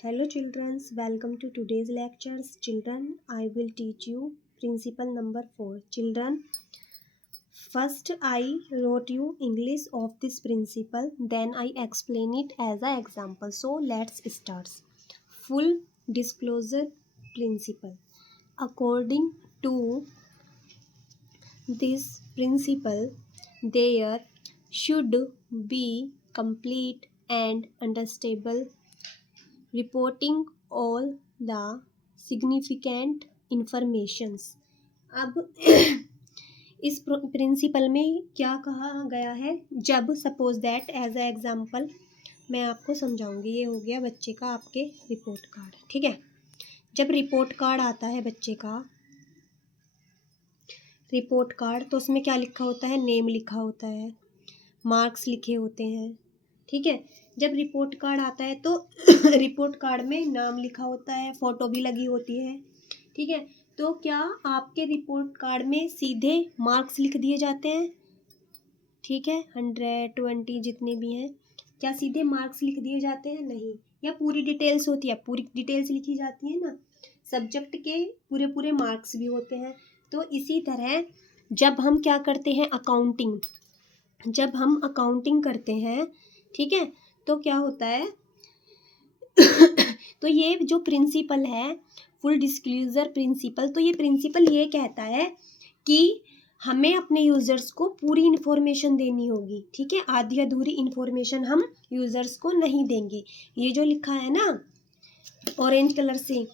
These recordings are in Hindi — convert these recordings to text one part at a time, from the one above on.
Hello children, welcome to today's lectures. Children, I will teach you principle number 4. Children, first I wrote you English of this principle, then I explain it as an example. So let's start. Full disclosure principle. According to this principle, there should be complete and understandable reporting all the significant informations. अब इस प्रिंसिपल में क्या कहा गया है, जब suppose that as a example मैं आपको समझाऊंगी। ये हो गया बच्चे का आपके रिपोर्ट कार्ड, ठीक है। जब रिपोर्ट कार्ड आता है बच्चे का रिपोर्ट कार्ड, तो उसमें क्या लिखा होता है, नेम लिखा होता है, मार्क्स लिखे होते हैं, ठीक है। जब रिपोर्ट कार्ड आता है तो रिपोर्ट कार्ड में नाम लिखा होता है, फ़ोटो भी लगी होती है, ठीक है। तो क्या आपके रिपोर्ट कार्ड में सीधे मार्क्स लिख दिए जाते हैं, ठीक है, 120 जितने भी हैं, क्या सीधे मार्क्स लिख दिए जाते हैं? नहीं। या पूरी डिटेल्स होती है, पूरी डिटेल्स लिखी जाती है ना, सब्जेक्ट के पूरे पूरे मार्क्स भी होते हैं। तो इसी तरह जब हम क्या करते हैं, जब हम अकाउंटिंग करते हैं, ठीक है, तो क्या होता है तो ये जो प्रिंसिपल है फुल डिस्क्लोजर प्रिंसिपल, तो ये प्रिंसिपल ये कहता है कि हमें अपने यूज़र्स को पूरी इन्फॉर्मेशन देनी होगी, ठीक है। आधी अधूरी इन्फॉर्मेशन हम यूज़र्स को नहीं देंगे। ये जो लिखा है ना ऑरेंज कलर से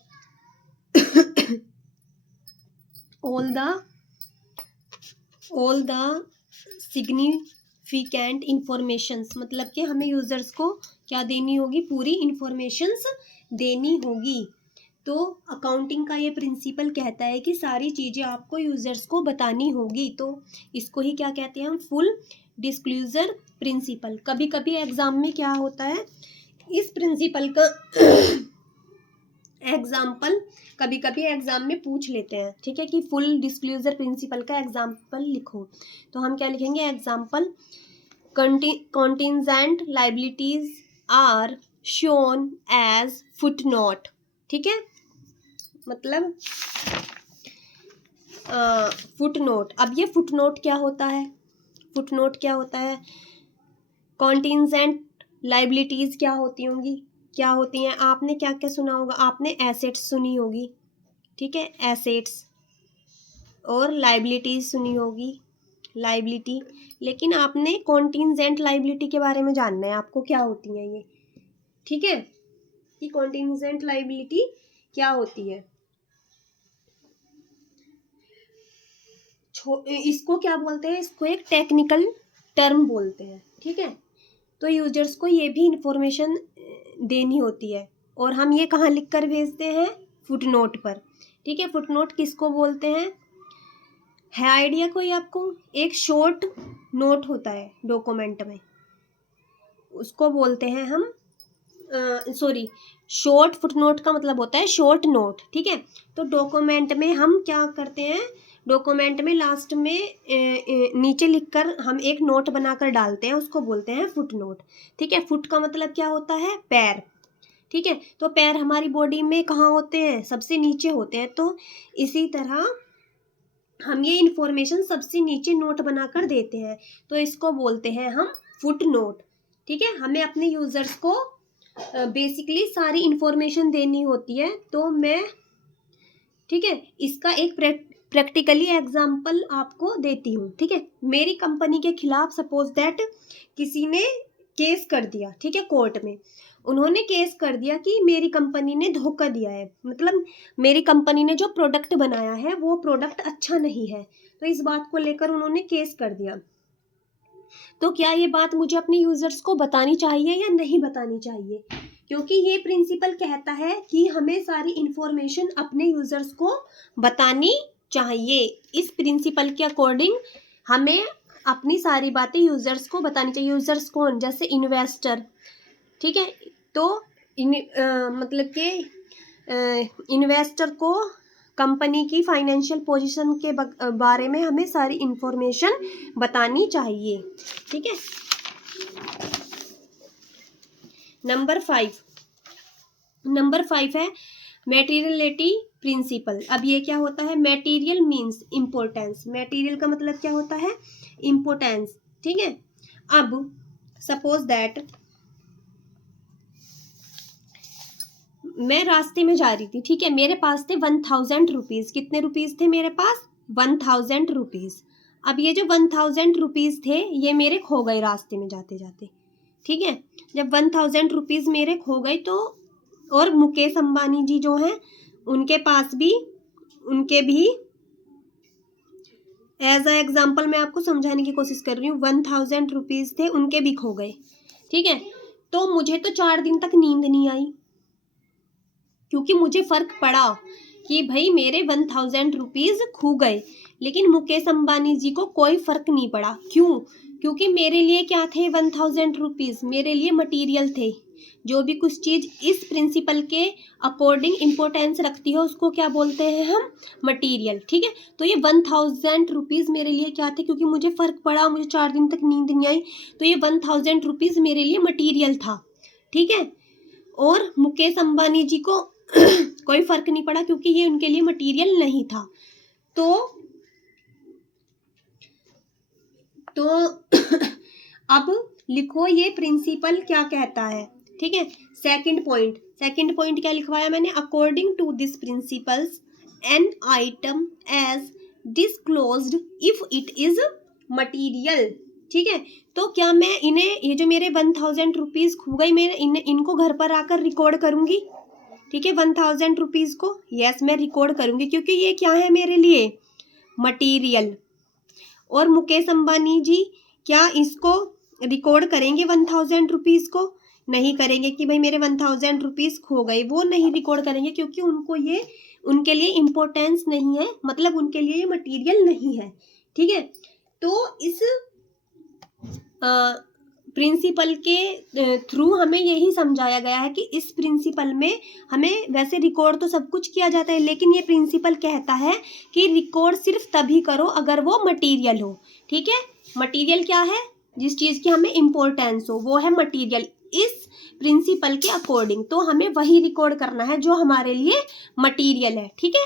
ऑल द सिग्निफिकेंट इन्फॉर्मेशंस, मतलब कि हमें यूज़र्स को क्या देनी होगी, पूरी इन्फॉर्मेशंस देनी होगी। तो अकाउंटिंग का ये प्रिंसिपल कहता है कि सारी चीज़ें आपको यूज़र्स को बतानी होगी। तो इसको ही क्या कहते हैं हम, फुल डिस्क्लोजर प्रिंसिपल। कभी कभी एग्ज़ाम में क्या होता है, इस प्रिंसिपल का एग्जाम्पल कभी कभी एग्जाम में पूछ लेते हैं, ठीक है, कि फुल डिस्क्लोजर प्रिंसिपल का एग्जाम्पल लिखो। तो हम क्या लिखेंगे, example contingent liabilities are shown as footnote, ठीक है, मतलब फुटनोट। अब ये फुटनोट क्या होता है, फुटनोट क्या होता है, कंटिजेंट लायबिलिटीज क्या होती होंगी, क्या होती हैं, आपने क्या क्या सुना होगा, आपने एसेट्स सुनी होगी, ठीक है, एसेट्स, और लायबिलिटीज सुनी होगी, लायबिलिटी। लेकिन आपने कॉन्टिजेंट लायबिलिटी के बारे में जानना है आपको, क्या होती है ये, ठीक है, कि कॉन्टिजेंट लायबिलिटी क्या होती है। इसको क्या बोलते हैं, इसको एक टेक्निकल टर्म बोलते हैं, ठीक है। तो यूजर्स को ये भी इंफॉर्मेशन देनी होती है, और हम ये कहाँ लिख कर भेजते हैं, फुटनोट पर, ठीक है। फुटनोट किसको बोलते हैं, है आइडिया कोई आपको? एक शॉर्ट नोट होता है डॉक्यूमेंट में, उसको बोलते हैं हम सॉरी, शॉर्ट फुटनोट का मतलब होता है शॉर्ट नोट, ठीक है। तो डॉक्यूमेंट में हम क्या करते हैं, डॉक्यूमेंट में लास्ट में नीचे लिखकर हम एक नोट बनाकर डालते हैं, उसको बोलते हैं फुट नोट, ठीक है। फुट का मतलब क्या होता है, पैर, ठीक है। तो पैर हमारी बॉडी में कहाँ होते हैं, सबसे नीचे होते हैं। तो इसी तरह हम ये इंफॉर्मेशन सबसे नीचे नोट बनाकर देते हैं, तो इसको बोलते हैं हम फुट नोट, ठीक है। हमें अपने यूजर्स को बेसिकली सारी इंफॉर्मेशन देनी होती है। तो मैं, ठीक है, इसका एक प्रैक्टिकली एग्जाम्पल आपको देती हूँ, ठीक है। मेरी कंपनी के खिलाफ सपोज दैट किसी ने केस कर दिया, ठीक है, कोर्ट में उन्होंने केस कर दिया कि मेरी कंपनी ने धोखा दिया है, मतलब मेरी कंपनी ने जो प्रोडक्ट बनाया है वो प्रोडक्ट अच्छा नहीं है, तो इस बात को लेकर उन्होंने केस कर दिया। तो क्या ये बात मुझे अपने यूजर्स को बतानी चाहिए या नहीं बतानी चाहिए, क्योंकि ये प्रिंसिपल कहता है कि हमें सारी इंफॉर्मेशन अपने यूजर्स को बतानी चाहिए। इस प्रिंसिपल के अकॉर्डिंग हमें अपनी सारी बातें यूजर्स को बतानी चाहिए। यूजर्स कौन, जैसे इन्वेस्टर, ठीक है। तो मतलब कि इन्वेस्टर को कंपनी की फाइनेंशियल पोजीशन के बारे में हमें सारी इंफॉर्मेशन बतानी चाहिए, ठीक है। नंबर 5, नंबर 5 है मेटीरियलिटी प्रिंसिपल। अब ये क्या होता है? Material means importance. मेटीरियल का मतलब क्या होता है? इम्पोर्टेंस। ठीक है। अब सपोज दैट मैं रास्ते में जा रही थी, ठीक है, मेरे पास थे 1000 रुपीज़। कितने रुपीज़ थे मेरे पास? 1000 रुपीज़। अब ये जो 1000 रुपीज़ थे ये मेरे खो गए रास्ते में जाते जाते। ठीक है, जब 1000 रुपीज़ मेरे खो गए तो, और मुकेश अंबानी जी जो हैं उनके पास भी, उनके भी एज अ एग्जाम्पल मैं आपको समझाने की कोशिश कर रही हूँ, 1000 रुपीज़ थे, उनके भी खो गए। ठीक है, तो मुझे तो 4 दिन तक नींद नहीं आई, क्योंकि मुझे फ़र्क पड़ा कि भाई मेरे 1000 रुपीज़ खो गए। लेकिन मुकेश अंबानी जी को कोई फ़र्क नहीं पड़ा। क्यों? क्योंकि मेरे लिए क्या थे 1000 रुपीज़? मेरे लिए मटीरियल थे। जो भी कुछ चीज़ इस प्रिंसिपल के अकॉर्डिंग इम्पोर्टेंस रखती है उसको क्या बोलते हैं हम? मटीरियल। ठीक है, तो ये 1000 रुपीज़ मेरे लिए क्या थे? क्योंकि मुझे फ़र्क पड़ा, मुझे 4 दिन तक नींद नहीं आई, तो ये 1000 रुपीज़ मेरे लिए मटीरियल था। ठीक है, और मुकेश अंबानी जी को कोई फ़र्क नहीं पड़ा क्योंकि ये उनके लिए मटीरियल नहीं था। तो अब लिखो ये प्रिंसिपल क्या कहता है। ठीक है, सेकंड पॉइंट क्या लिखवाया मैंने? According to this principles an item is disclosed if it is material. ठीक है, तो क्या मैं इन्हें, ये जो मेरे 1000 रुपीज़ खो गई, मैं इनको घर पर आकर रिकॉर्ड करूंगी? ठीक है, 1000 रुपीज़ को यस मैं रिकॉर्ड करूंगी, क्योंकि ये क्या है मेरे लिए? मटीरियल। और मुकेश अंबानी जी क्या इसको रिकॉर्ड करेंगे 1000 रुपीज़ को? नहीं करेंगे कि भाई मेरे 1000 रुपीज़ खो गए, वो नहीं रिकॉर्ड करेंगे, क्योंकि उनको ये, उनके लिए इम्पोर्टेंस नहीं है, मतलब उनके लिए ये मटीरियल नहीं है। ठीक है, तो इस प्रिंसिपल के थ्रू हमें यही समझाया गया है कि इस प्रिंसिपल में हमें, वैसे रिकॉर्ड तो सब कुछ किया जाता है, लेकिन ये प्रिंसिपल कहता है कि रिकॉर्ड सिर्फ तभी करो अगर वो मटीरियल हो। ठीक है, मटीरियल क्या है? जिस चीज़ की हमें इम्पोर्टेंस हो वो है मटीरियल। इस प्रिंसिपल के अकॉर्डिंग तो हमें वही रिकॉर्ड करना है जो हमारे लिए मटीरियल है। ठीक है,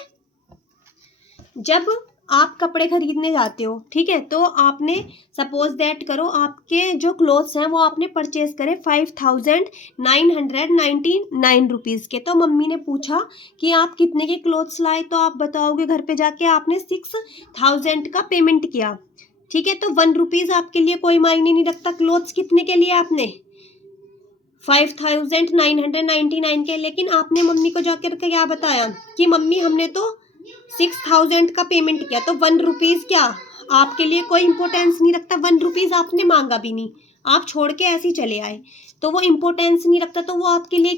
जब आप कपड़े खरीदने जाते हो, ठीक है, तो आपने सपोज दैट करो आपके जो क्लोथ्स हैं वो आपने परचेज करे 5999 रुपीज़ के। तो मम्मी ने पूछा कि आप कितने के क्लोथ्स लाए, तो आप बताओगे घर पे जाके आपने 6000 का पेमेंट किया। ठीक है, तो 1 रुपीज़ आपके लिए कोई मायने नहीं रखता। क्लोथ्स कितने के लिए? आपने 5999 के। लेकिन आपने मम्मी को जाकर क्या बताया कि मम्मी हमने तो 6000 का पेमेंट किया, तो 1 रुपीज़ क्या आपके लिए कोई इम्पोर्टेंस नहीं रखता? 1 रुपीज़ आपने मांगा भी नहीं, आप छोड़ के ऐसे ही चले आए, तो वो इम्पोर्टेंस नहीं रखता। तो वो आपके लिए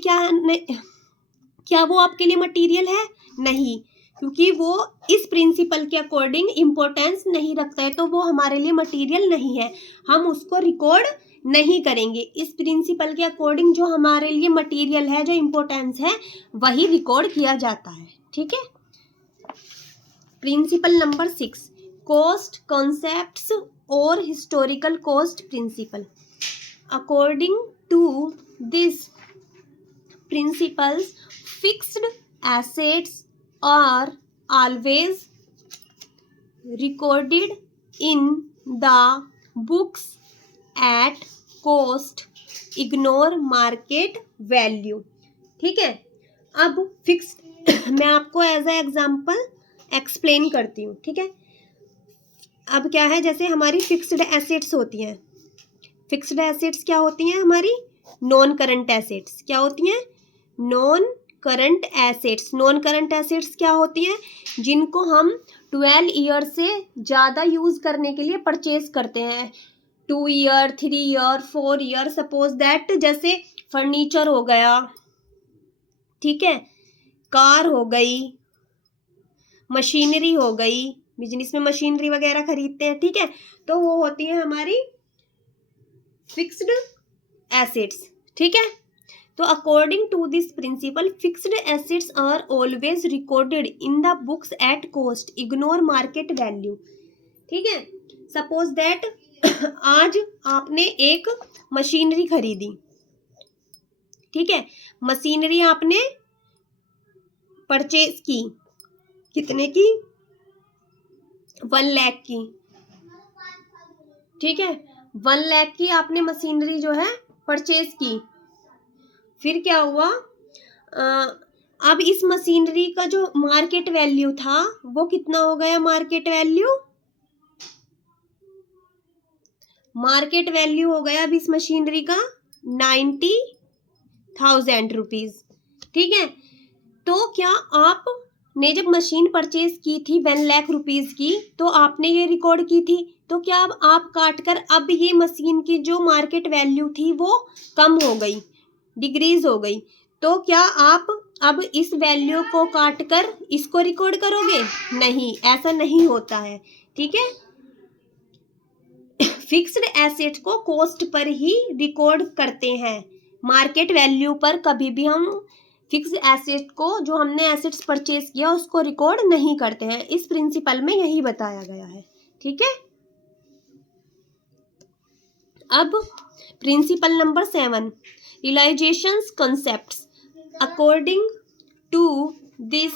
क्या वो आपके लिए मटीरियल है? नहीं, क्योंकि वो इस प्रिंसिपल के अकॉर्डिंग इम्पोर्टेंस नहीं रखता है, तो वो हमारे लिए मटीरियल नहीं है, हम उसको रिकॉर्ड नहीं करेंगे। इस प्रिंसिपल के अकॉर्डिंग जो हमारे लिए मटीरियल है, जो इम्पोर्टेंस है, वही रिकॉर्ड किया जाता है। ठीक है, प्रिंसिपल नंबर 6, कॉस्ट कॉन्सेप्ट्स और historical cost principle. According to this principles fixed assets are always recorded in the books at cost, ignore market value. ठीक है, अब फिक्स्ड मैं आपको एज ए एग्जाम्पल एक्सप्लेन करती हूँ। ठीक है, अब क्या है, जैसे हमारी फिक्स्ड एसेट्स होती हैं। फिक्स्ड एसेट्स क्या होती हैं? हमारी नॉन करंट एसेट्स। क्या होती हैं? Non current assets. Non current assets क्या होती हैं? जिनको हम 12 ईयर से ज़्यादा यूज़ करने के लिए परचेज करते हैं, 2 year, 3 year, 4 year. Suppose that जैसे फर्नीचर हो गया, ठीक है, कार हो गई, मशीनरी हो गई, बिजनेस में मशीनरी वगैरह खरीदते हैं। ठीक है, तो वो होती है हमारी फिक्स्ड एसेट्स। ठीक है, तो according to this principle fixed assets are always recorded in the books at cost, ignore market value. ठीक है, सपोज दैट आज आपने एक मशीनरी खरीदी, ठीक है। मशीनरी आपने परचेज की, कितने की? 1 लाख की, ठीक है। 1 लाख की आपने मशीनरी जो है परचेज की। फिर क्या हुआ? अब इस मशीनरी का जो मार्केट वैल्यू था वो कितना हो गया? मार्केट वैल्यू हो गया अब इस मशीनरी का 90,000 रुपीज, ठीक है। तो क्या आपने जब मशीन परचेज की थी 1 लाख रुपीज की, तो आपने ये रिकॉर्ड की थी, तो क्या अब आप काट कर अब ये मशीन की जो मार्केट वैल्यू थी वो कम हो गई, डिक्रीज हो गई, तो क्या आप अब इस वैल्यू को काट कर इसको रिकॉर्ड करोगे? नहीं, ऐसा नहीं होता है, ठीक है। फिक्स्ड एसेट को कॉस्ट पर ही रिकॉर्ड करते हैं, मार्केट वैल्यू पर कभी भी हम फिक्स एसेट को, जो हमने एसेट्स परचेज किया उसको रिकॉर्ड नहीं करते हैं। इस प्रिंसिपल में यही बताया गया है, ठीक है। अब principle number 7, realisations concepts. According to this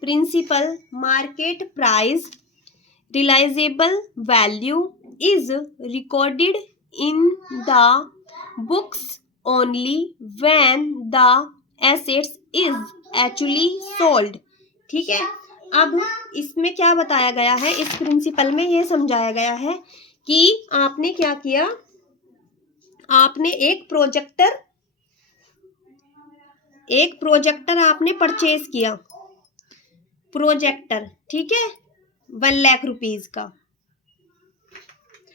principle, market price realizable value is recorded in the books only when the assets is actually sold, ठीक है। अब इसमें क्या बताया गया है? इस प्रिंसिपल में ये समझाया गया है कि आपने क्या किया, आपने एक प्रोजेक्टर आपने परचेज किया, प्रोजेक्टर, ठीक है, 1 लाख रुपीज का,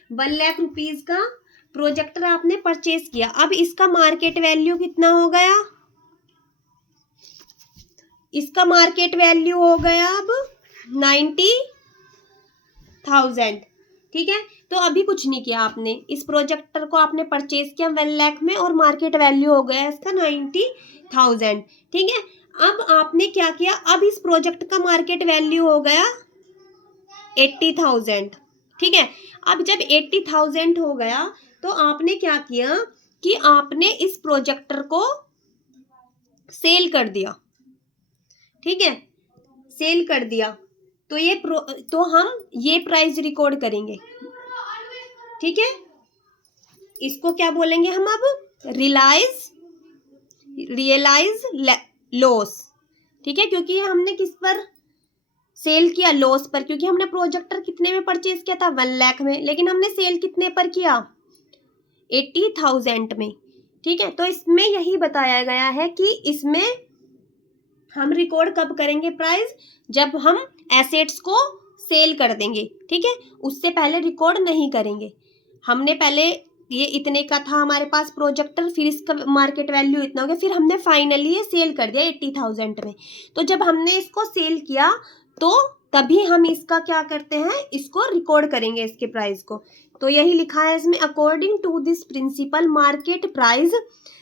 1 लाख रुपीज का प्रोजेक्टर आपने परचेज किया। अब इसका मार्केट वैल्यू कितना हो गया? इसका मार्केट वैल्यू हो गया अब 90,000, ठीक है। तो अभी कुछ नहीं किया आपने, इस प्रोजेक्टर को आपने परचेज किया 1 लाख में और मार्केट वैल्यू हो गया इसका 90,000, ठीक है। अब आपने क्या किया? अब इस प्रोजेक्ट का मार्केट वैल्यू हो गया 80,000, ठीक है। अब जब 80,000 हो गया तो आपने क्या किया कि आपने इस प्रोजेक्टर को सेल कर दिया, ठीक है, सेल कर दिया। तो हम ये प्राइस रिकॉर्ड करेंगे, ठीक है। इसको क्या बोलेंगे हम अब? रियलाइज लॉस, ठीक है, क्योंकि हमने किस पर सेल किया? लॉस पर, क्योंकि हमने प्रोजेक्टर कितने में परचेज किया था? 1 लाख में, लेकिन हमने सेल कितने पर किया? 80,000 में, ठीक है। तो इसमें यही बताया गया है कि इसमें हम रिकॉर्ड कब करेंगे प्राइस? जब हम एसेट्स को सेल कर देंगे, ठीक है, उससे पहले रिकॉर्ड नहीं करेंगे। हमने पहले ये इतने का था हमारे पास प्रोजेक्टर, फिर इसका मार्केट वैल्यू इतना हो गया, फिर हमने फाइनली ये सेल कर दिया 80,000 में। तो जब हमने इसको सेल किया तो तभी हम इसका क्या करते हैं? इसको रिकॉर्ड करेंगे, इसके प्राइस को। तो यही लिखा है इसमें, according to this principle, market price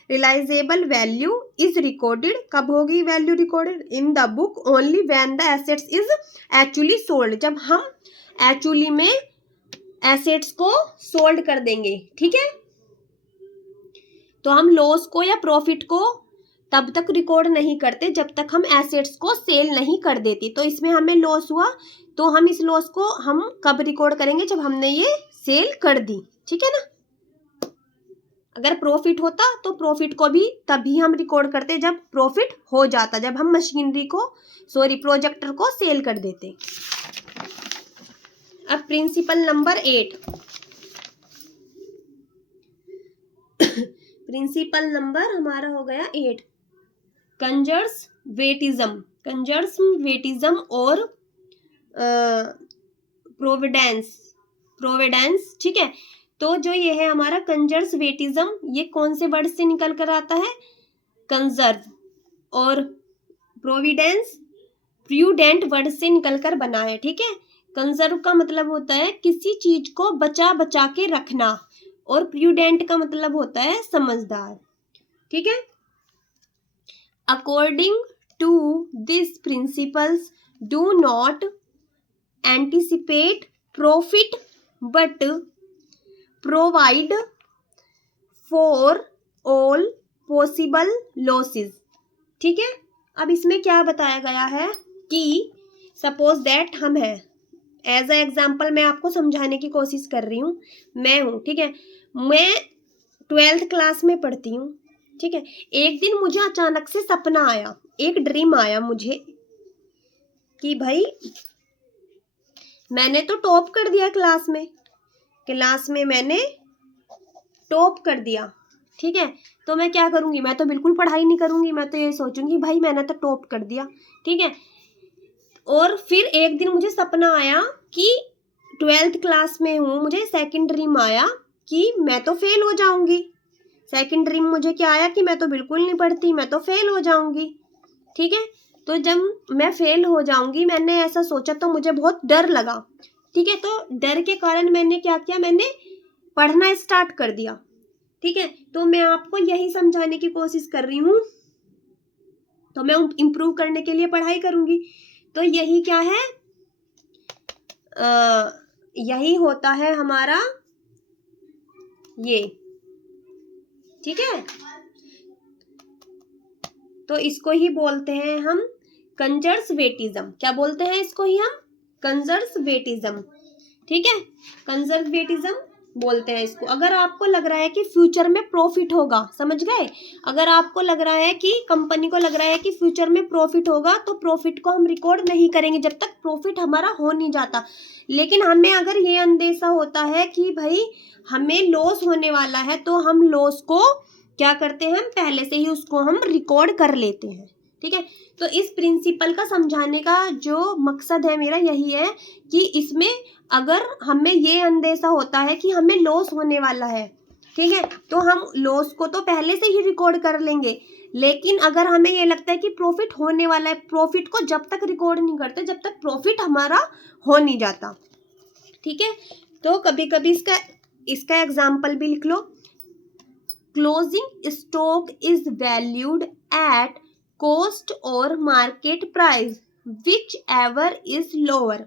realisable value is recorded. कब होगी value recorded? In the book only when the assets is actually sold, जब हम एक्चुअली में एसेट्स को सोल्ड कर देंगे, ठीक है। तो हम लॉस को या प्रॉफिट को तब तक रिकॉर्ड नहीं करते जब तक हम एसेट्स को सेल नहीं कर देती। तो इसमें हमें लॉस हुआ, तो हम इस लॉस को हम कब रिकॉर्ड करेंगे? जब हमने ये सेल कर दी, ठीक है ना। अगर प्रॉफिट होता तो प्रॉफिट को भी तभी हम रिकॉर्ड करते जब प्रॉफिट हो जाता, जब हम प्रोजेक्टर को सेल कर देते। अब प्रिंसिपल नंबर 8, प्रिंसिपल नंबर हमारा हो गया 8, कंजर्वेटिज्म और प्रोविडेंस, ठीक है। तो जो ये है हमारा कंजर्वेटिज्म, ये कौन से वर्ड से निकल कर आता है? कंजर्व, और प्रूडेंट वर्ड से निकल कर बना है, ठीक है। कंजर्व का मतलब होता है किसी चीज को बचा बचा के रखना, और प्रूडेंट का मतलब होता है समझदार, ठीक है। According to this principles, do not anticipate profit but provide for all possible losses. ठीक है, अब इसमें क्या बताया गया है कि सपोज दैट हम हैं, एज अ एग्जाम्पल मैं आपको समझाने की कोशिश कर रही हूँ, मैं हूँ, ठीक है, मैं 12th क्लास में पढ़ती हूँ, ठीक है। एक दिन मुझे अचानक से सपना आया, एक ड्रीम आया मुझे कि भाई मैंने तो टॉप कर दिया क्लास में मैंने टॉप कर दिया, ठीक है। तो मैं क्या करूँगी, मैं तो बिल्कुल पढ़ाई नहीं करूँगी, मैं तो ये सोचूंगी भाई मैंने तो टॉप कर दिया, ठीक है। और फिर एक दिन मुझे सपना आया कि 12th क्लास में हूँ, मुझे सेकंड ड्रीम आया कि मैं तो फेल हो जाऊंगी। सेकंड ड्रीम मुझे क्या आया कि मैं तो बिल्कुल नहीं पढ़ती, मैं तो फेल हो जाऊंगी, ठीक है। तो जब मैं फेल हो जाऊंगी, मैंने ऐसा सोचा तो मुझे बहुत डर लगा, ठीक है। तो डर के कारण मैंने क्या किया, मैंने पढ़ना स्टार्ट कर दिया, ठीक है। तो मैं आपको यही समझाने की कोशिश कर रही हूँ, तो मैं इम्प्रूव करने के लिए पढ़ाई करूंगी। तो यही क्या है, यही होता है हमारा ये, ठीक है। तो इसको ही बोलते हैं हम कंजर्वेटिज्म। क्या बोलते हैं इसको ही हम, कंजर्वेटिज्म, ठीक है। कंजर्वेटिज्म बोलते हैं इसको। अगर आपको लग रहा है कि फ्यूचर में प्रॉफिट होगा, समझ गए, अगर आपको लग रहा है कि कंपनी को लग रहा है कि फ्यूचर में प्रॉफिट होगा, तो प्रॉफिट को हम रिकॉर्ड नहीं करेंगे जब तक प्रॉफिट हमारा हो नहीं जाता। लेकिन हमें अगर ये अंदेशा होता है कि भाई हमें लॉस होने वाला है, तो हम लॉस को क्या करते हैं, पहले से ही उसको हम रिकॉर्ड कर लेते हैं, ठीक है। तो इस प्रिंसिपल का समझाने का जो मकसद है मेरा यही है कि इसमें अगर हमें ये अंदेशा होता है कि हमें लॉस होने वाला है, ठीक है, तो हम लॉस को तो पहले से ही रिकॉर्ड कर लेंगे। लेकिन अगर हमें ये लगता है कि प्रॉफिट होने वाला है, प्रॉफिट को जब तक रिकॉर्ड नहीं करते जब तक प्रॉफिट हमारा हो नहीं जाता, ठीक है। तो कभी कभी इसका एग्जाम्पल भी लिख लो, closing stock is valued at cost और market price whichever is lower,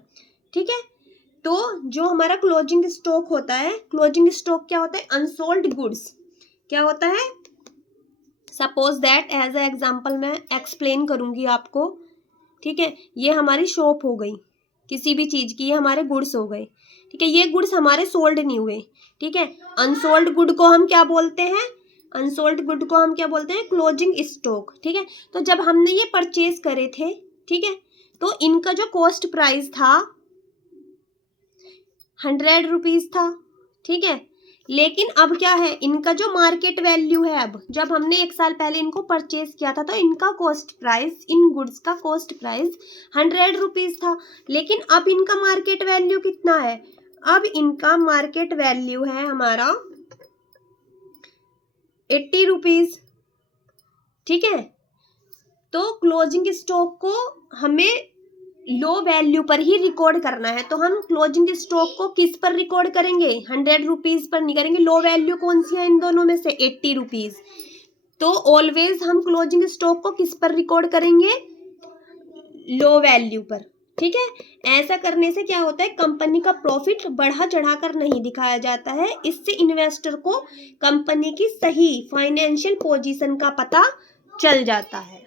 ठीक है। तो जो हमारा क्लोजिंग स्टॉक होता है, क्लोजिंग स्टॉक क्या होता है, अनसोल्ड गुड्स क्या होता है। Suppose that as a example मैं एक्सप्लेन करूंगी आपको, ठीक है। ये हमारी शॉप हो गई किसी भी चीज की, ये हमारे गुड्स हो गए, ठीक है। ये गुड्स हमारे सोल्ड नहीं हुए, ठीक है। अनसोल्ड गुड को हम क्या बोलते हैं, अनसोल्ड गुड को हम क्या बोलते हैं, क्लोजिंग स्टॉक, ठीक है। तो जब हमने ये परचेज करे थे, ठीक है, तो इनका जो कॉस्ट प्राइस था 100 रुपीज था, ठीक है। लेकिन अब क्या है, इनका जो मार्केट वैल्यू है, अब जब हमने 1 साल पहले इनको परचेज किया था तो इनका कॉस्ट प्राइस, इन गुड्स का कॉस्ट प्राइस 100 रुपीज था। लेकिन अब इनका मार्केट वैल्यू कितना है, अब इनका मार्केट वैल्यू है हमारा 80 रुपीज, ठीक है। तो क्लोजिंग स्टॉक को हमें लो वैल्यू पर ही रिकॉर्ड करना है, तो हम क्लोजिंग स्टॉक को किस पर रिकॉर्ड करेंगे, 100 रुपीज पर नहीं करेंगे। लो वैल्यू कौन सी है इन दोनों में से, 80 रुपीज। तो ऑलवेज हम क्लोजिंग स्टॉक को किस पर रिकॉर्ड करेंगे, लो वैल्यू पर, ठीक है। ऐसा करने से क्या होता है, कंपनी का प्रॉफिट बढ़ा चढ़ाकर नहीं दिखाया जाता है, इससे इन्वेस्टर को कंपनी की सही फाइनेंशियल पोजीशन का पता चल जाता है।